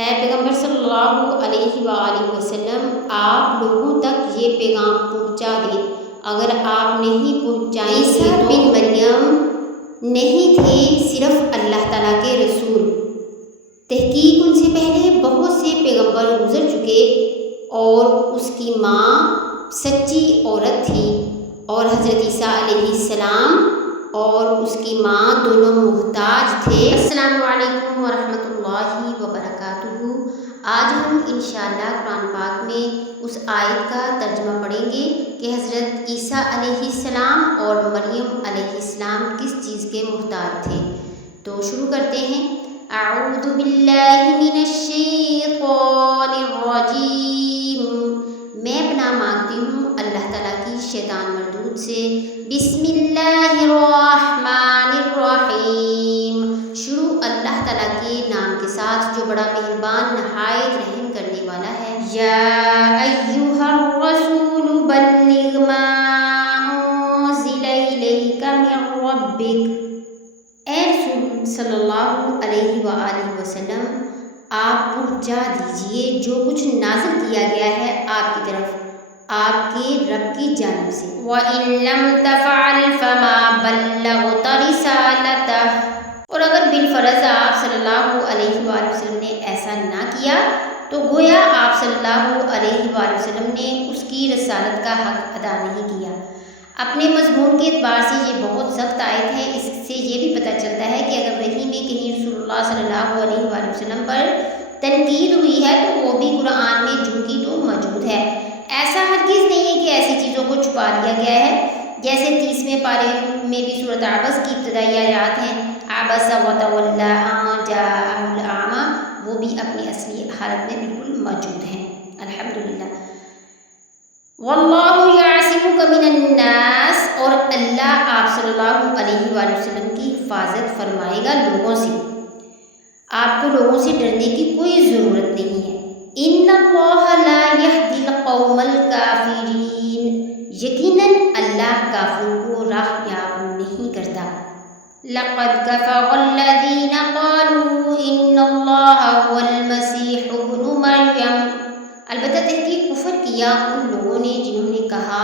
اے پیغمبر صلی اللہ علیہ وآلہ وسلم، آپ لوگوں تک یہ پیغام پہنچا دیں۔ اگر آپ نہیں پہنچائیں عیسیٰ بن مریم نہیں تھے صرف اللہ تعالیٰ کے رسول، تحقیق ان سے پہلے بہت سے پیغمبر گزر چکے اور اس کی ماں سچی عورت تھی، اور حضرت عیسیٰ علیہ السلام اور اس کی ماں دونوں محتاج تھے۔ السلام علیکم ورحمۃ اللہ وبرکاتہ۔ آج ہم انشاءاللہ قرآن پاک میں اس آیت کا ترجمہ پڑھیں گے کہ حضرت عیسیٰ علیہ السلام اور مریم علیہ السلام کس چیز کے محتاج تھے۔ تو شروع کرتے ہیں۔ اعوذ باللہ من الشیطان الرجیم، میں پناہ مانگتی ہوں اللہ تعالیٰ کی شیطان مردود سے۔ بسم اللہ الرحمن الرحیم، شروع اللہ تعالیٰ کے نام کے ساتھ جو بڑا مہربان نہایت رحم کرنے والا ہے۔ یا ایھا الرسول بلغ ما انزل الیک من ربک، اے رسول صلی اللہ علیہ وآلہ وسلم، آپ پہنچا دیجئے جو کچھ نازل کیا گیا ہے آپ کی طرف آپ کے رب کی جانب سے۔ وَإِن لَّمْ تَفْعَلْ فَمَا بَلَّغْتَ رِسَالَتَهُ، اور اگر بالفرض آپ صلی اللہ علیہ وآلہ وسلم نے ایسا نہ کیا تو گویا آپ صلی اللہ علیہ وآلہ وسلم نے اس کی رسالت کا حق ادا نہیں کیا۔ اپنے مضمون کے اعتبار سے یہ بہت سخت آیت ہے۔ اس سے یہ بھی پتہ چلتا ہے کہ اگر وحی میں کہیں رسول اللہ صلی اللہ علیہ وآلہ وسلم پر تنقید ہوئی ہے تو وہ بھی قرآن میں جو کی تو موجود ہے۔ ایسا ہرگز نہیں ہے کہ ایسی چیزوں کو چھپا دیا گیا ہے، جیسے 30ویں پارے میں بھی سورۃ عبس کی ابتدائی آیات ہیں، عبس وتولی ان جاءہ الاعمی، وہ بھی اپنی اصلی حالت میں بالکل موجود ہیں الحمدللہ۔ واللہ یعصمک من الناس، اور اللہ آپ صلی اللہ علیہ وآلہ وسلم کی حفاظت فرمائے گا لوگوں سے، آپ کو لوگوں سے ڈرنے کی کوئی ضرورت نہیں ہے۔ ان اللہ لا یہدی القوم الکافرین، یقیناً اللہ کافروں کو راہیاب نہیں کرتا۔ لقد کفر الذین قالوا ان اللہ هو المسیح ابن مریم، البتہ تحقیق کفر کیا ان لوگوں نے جنہوں نے کہا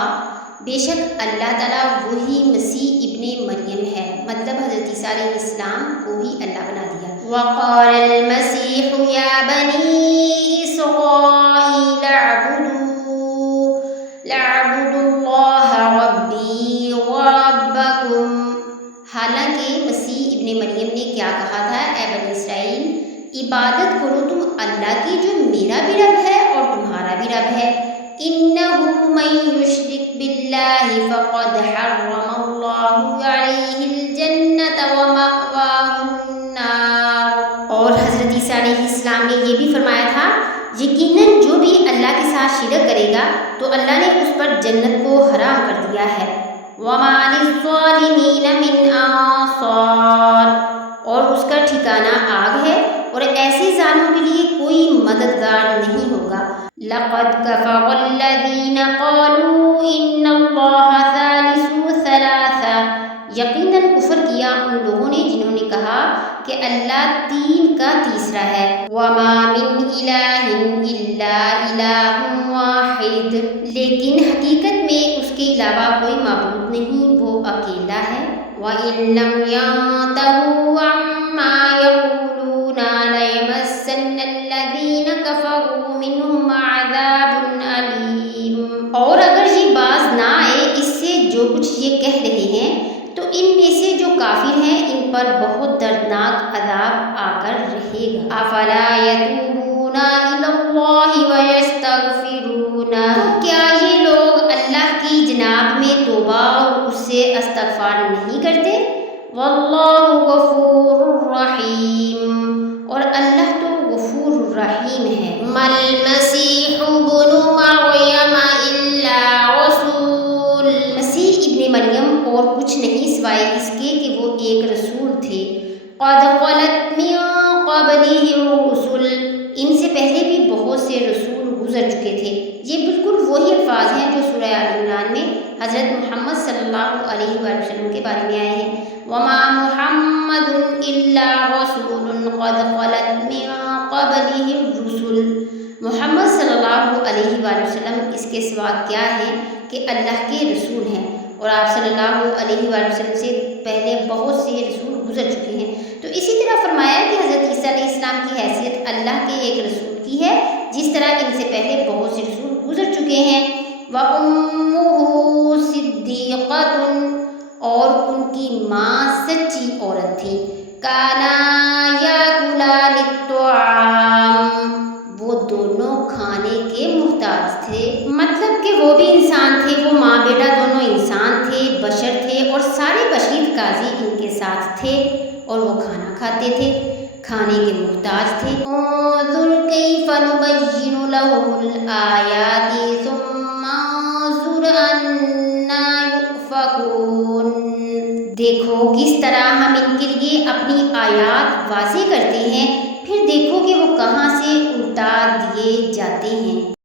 بے شک اللہ تعالیٰ وہی مسیح ابن مریم ہے، مطلب حضرت عیسیٰ علیہ السلام کو ہی اللہ بنا دیا۔ وقال المسیح یا بنی اسرائیل اعبدوا اللہ ربی وربکم، حالانکہ مسیح ابن مریم نے کیا کہا تھا، اے بنی اسرائیل عبادت کرو تم اللہ کی جو میرا بھی رب ہے اور تمہارا بھی رب ہے۔ انہ من یشرک باللہ فقد حرم اللہ علیہ الجنۃ ومأواہ النار، اور حضرت عیسیٰ علیہ السلام نے یہ بھی فرمایا تھا یقیناً جو بھی اللہ کے ساتھ شرک کرے گا تو اللہ نے اس پر جنت کو حرام کر دیا ہے۔ وما للظالمین من انصار، اور اس کا ٹھکانہ آگ ہے اور ایسے ظالموں کے لیے کوئی مددگار نہیں ہوگا۔ لقد کفر الذین قالوا ان اللہ ثالث ثلاثہ، یقیناً کفر کیا ان لوگوں نے جنہوں نے کہا کہ اللہ 3 کا تیسرا ہے۔ وما من الہ الا الہ واحد، لیکن حقیقت میں اس کے علاوہ کوئی معبود نہیں، وہ اکیلا ہے۔ وَإِن لَّمْ يَنْتَهُوا عَمَّا يَقُولُونَ لَيَمَسَّنَّ الَّذِينَ كَفَرُوا مِنْهُمْ عَذَابٌ أَلِيمٌ، اور اگر یہ باز نہ آئے اس سے جو کچھ یہ کہہ رہے ہیں تو ان میں سے جو کافر ہیں ان پر بہت دردناک عذاب آ کر رہے گا۔ افلا یتوبون الی اللہ ویستغفرون، تو کیا یہ لوگ اللہ کی جناب میں توبہ اور اس سے استغفار نہیں کرتے؟ واللہ غفور رحیم، اور اللہ تو غفور رحیم ہے۔ مل مسیح ابن مریم الا رسول، مسیح ابن مریم اور کچھ نہیں سوائے اس کے کہ وہ ایک رسول تھے۔ قد خلت من قبلہ الرسل، ان سے پہلے بھی بہت سے رسول گزر چکے تھے۔ یہ بالکل وہی الفاظ ہیں جو سورہ آل عمران میں حضرت محمد صلی اللہ علیہ وآلہ وسلم کے بارے میں آئے ہیں۔ وما محمد الا رسول قد خلت من قبلہ الرسل، محمد صلی اللہ علیہ وآلہ وسلم اس کے سوا کیا ہے کہ اللہ کے رسول ہیں، اور آپ صلی اللہ علیہ وآلہ وسلم سے پہلے بہت سے رسول گزر چکے ہیں۔ تو اسی طرح فرمایا کہ حضرت عیسیٰ علیہ السلام کی حیثیت اللہ کے ایک رسول کی ہے، جس طرح ان سے پہلے بہت سے رسول گزر چکے ہیں۔ وَأُمُّهُ صِدِّيقَةٌ، اور ان کی ماں سچی عورت تھی۔ كَانَا يَأْكُلَانِ الطَّعَامَ، وہ دونوں کھانے کے محتاج تھے، مطلب کہ وہ بھی انسان تھے، وہ ماں بیٹا دونوں انسان تھے، بشر تھے، اور سارے بشری تقاضے ان کے ساتھ تھے، اور وہ کھانا کھاتے تھے، کھانے کے محتاج تھے۔ انظر کیف نبین لهم الآیات ثم انظر انا یؤفکون، دیکھو کس طرح ہم ان کے لیے اپنی آیات واضح کرتے ہیں، پھر دیکھو کہ وہ کہاں سے الٹا دیے جاتے ہیں۔